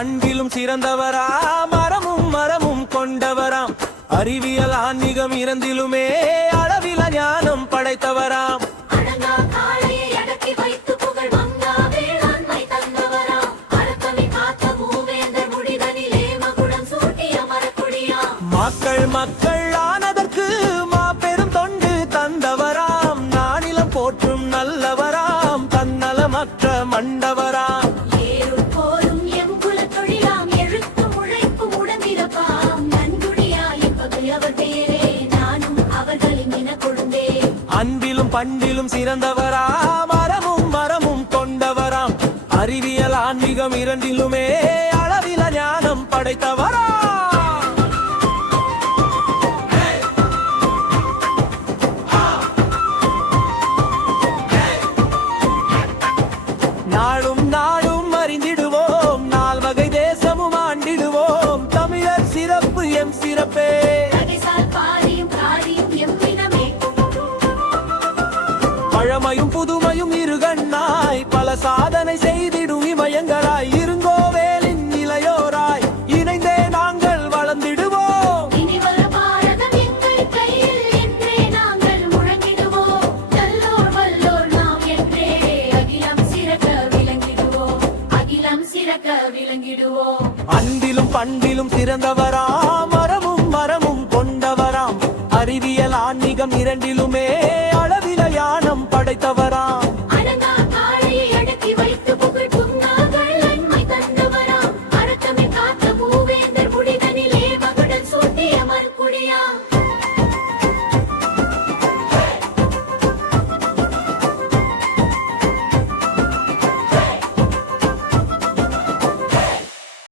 பண்பிலும் சிறந்தவரா மரமும் மரமும் கொண்டவராம் அறிவியல் ஆன்மீகம் இரண்டிலுமே அளவில ஞானம் படைத்தவராம் மக்கள் மக்கள் ஆனதற்கு மாபெரும் தொண்டு தந்தவராம் நானிலம் போற்றும் நல்லவராம் தன்னலமற்ற மண்டவராம் அன்பிலும் பண்பிலும் சிறந்தவரா மரமும் மரமும் கொண்டவராம் அறிவியல் ஆன்மீகம் இரண்டிலுமே அளவில ஞானம் படைத்தவரா நாளும் நாளும் அறிந்திடுவோம் நால்வகை தேசமும் ஆண்டிடுவோம் தமிழர் சிறப்பு எம் சிறப்பே பழமையும் புதுமையும் இருகண்ணாய் பல சாதனை செய்திடும் இமயங்களாய் இருங்கோவேலின் இளையோராய் இணைந்தே நாங்கள் வளர்ந்திடுவோம் அன்பிலும் பண்பிலும் சிறந்தவராம் மரமும் மரமும் கொண்டவராம் அறிவியல் ஆன்மீகம் இரண்டிலுமே